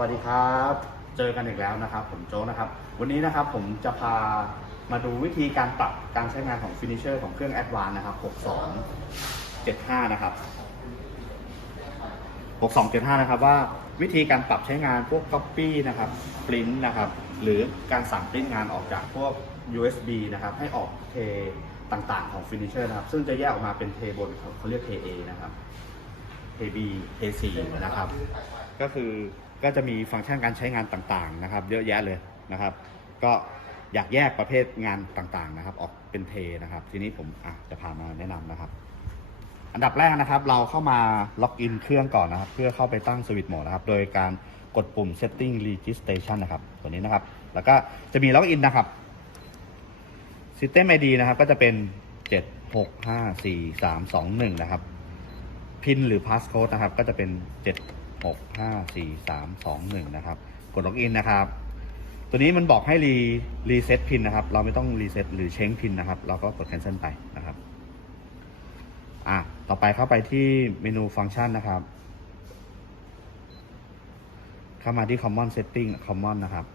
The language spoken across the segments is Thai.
วัสดีครับ เจอกันอีกแล้วนะครับ ผมโจ๊กนะครับ วันนี้นะครับผมจะพามาดูวิธีการปรับการใช้งานของ Finisher ของเครื่อง Advance นะครับ 6275 นะครับ 6275 นะครับว่าวิธีการปรับใช้งานพวก Copy นะครับ Print นะครับ หรือการสั่งปริ้นงานออกจากพวก USB นะครับ ให้ออกเทต่างๆของ Finisher นะครับ ซึ่งจะแยกออกมาเป็นเทบนเขาเรียกเท A นะครับ KB K4 นะครับก็คือก็จะมีฟังก์ชันการใช้งานต่างๆนะครับ เยอะแยะเลยนะครับ ก็อยากแยกประเภทงานต่างๆนะครับ ออกเป็นเทนะครับ ทีนี้ผมะจะพามาแนะนำนะครับ อันดับแรกนะครับ เราเข้ามาล็อกอินเครื่องก่อนนะครับ เพื่อเข้าไปตั้งสวิตช์โหมดนะครับ โดยการกดปุ่ม setting registration นะครับ ตัวนี้นะครับ แล้วก็จะมีล็อกอินนะครับ System ID นะครับ ก็จะเป็น 7 6 5 4 3 2 1 นะครับ พินหรือ passcode นะครับ ก็จะเป็น 7 6 5 4 3 2 1 นะครับ กดล็อกอินนะครับ ตัวนี้มันบอกให้รีรีเซ็ตพินนะครับ เราไม่ต้องรีเซ็ตหรือเช้งพินนะครับ เราก็กด cancel ไปนะครับอะต่อไปเข้าไปที่เมนูฟังก์ชันนะครับ เข้ามาที่ common setting common นะครับ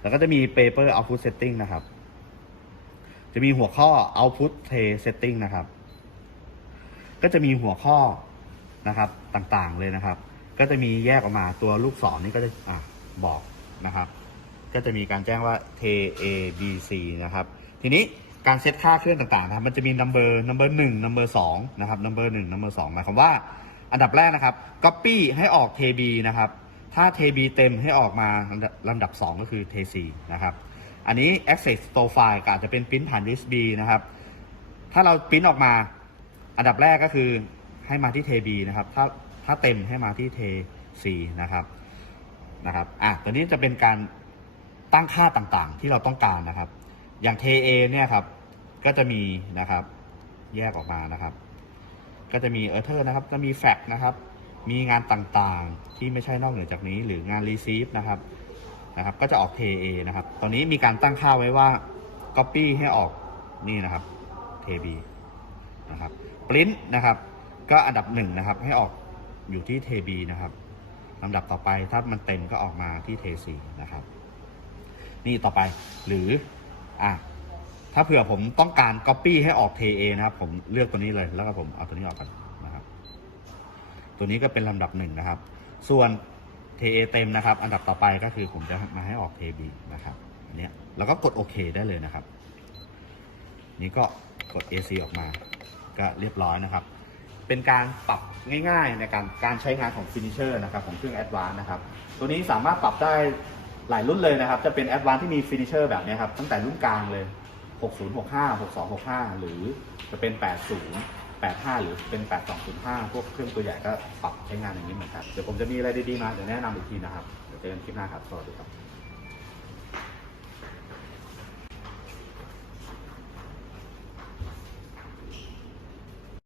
แล้วก็จะมี paper output setting นะครับ จะมีหัวข้อ output tray setting นะครับ ก็จะมีหัวข้อนะครับต่างๆเลยนะครับ ก็จะมีแยกออกมาตัวลูกศรนี่ก็จะอะบอกนะครับ ก็จะมีการแจ้งว่า T A B C นะครับ ทีนี้การเซตค่าเครื่องต่างๆนะครับมันจะมี number number หนึ่ง number สองนะครับ number หนึ่ง number สองหมายความว่าอันดับแรกนะครับ copy ให้ออก T B นะครับ ถ้า T B เต็มให้ออกมาลำดับลำดับ2ก็คือ T C นะครับ อันนี้ access store file อาจจะเป็นปริ้นผ่าน USB นะครับ ถ้าเราปริ้นออกมา อันดับแรกก็คือให้มาที่เท B นะครับถ้าถ้าเต็มให้มาที่เท C นะครับนะครับอะตัวนี้จะเป็นการตั้งค่าต่างๆ ที่เราต้องการนะครับ อย่างเท A เนี่ยครับก็จะมีนะครับแยกออกมานะครับ ก็จะมีเออร์เทอร์นะครับจะมีแฟกนะครับ มีงานต่างๆที่ไม่ใช่นอกเหนือจากนี้ หรืองาน receive นะครับนะครับ ก็จะออกเท A นะครับ ตอนนี้มีการตั้งค่าไว้ว่า copy ให้ออกนี่นะครับเท B นะครับ print นะครับ ก็อันดับหนึ่งนะครับ ให้ออกอยู่ที่เท B นะครับลำดับต่อไปถ้ามันเต็มก็ออกมาที่เทสีนะครับ นี่ต่อไปหรืออะถ้าเผื่อผมต้องการ Copy ให้ออกเทเอนะครับ ผมเลือกตัวนี้เลยแล้วก็ผมเอาตัวนี้ออกกันนะครับ ตัวนี้ก็เป็นลำดับหนึ่งนะครับ ส่วนเทเอเต็มนะครับ อันดับต่อไปก็คือผมจะมาให้ออกเทบีนะครับอันเนี้ยแล้วก็กดโอเคได้เลยนะครับ นี่ก็กด AC ออกมา ก็เรียบร้อยนะครับ เป็นการปรับง่ายๆในการการใช้งานของ Finisher นะครับของเครื่อง Advance นะครับ ตัวนี้สามารถปรับได้หลายรุ่นเลยนะครับ จะเป็น Advance ที่มี Finisher แบบนี้ครับ ตั้งแต่รุ่นกลางเลย 6065 6265 หรือจะเป็น 80 85 หรือเป็น 8205 พวกเครื่องตัวใหญ่ก็ปรับใช้งานอย่างนี้เหมือนกัน เดี๋ยวผมจะมีอะไรดีๆมา เดี๋ยวแนะนำอีกทีนะครับ เดี๋ยวเจอกันคลิปหน้าครับ สวัสดีครับ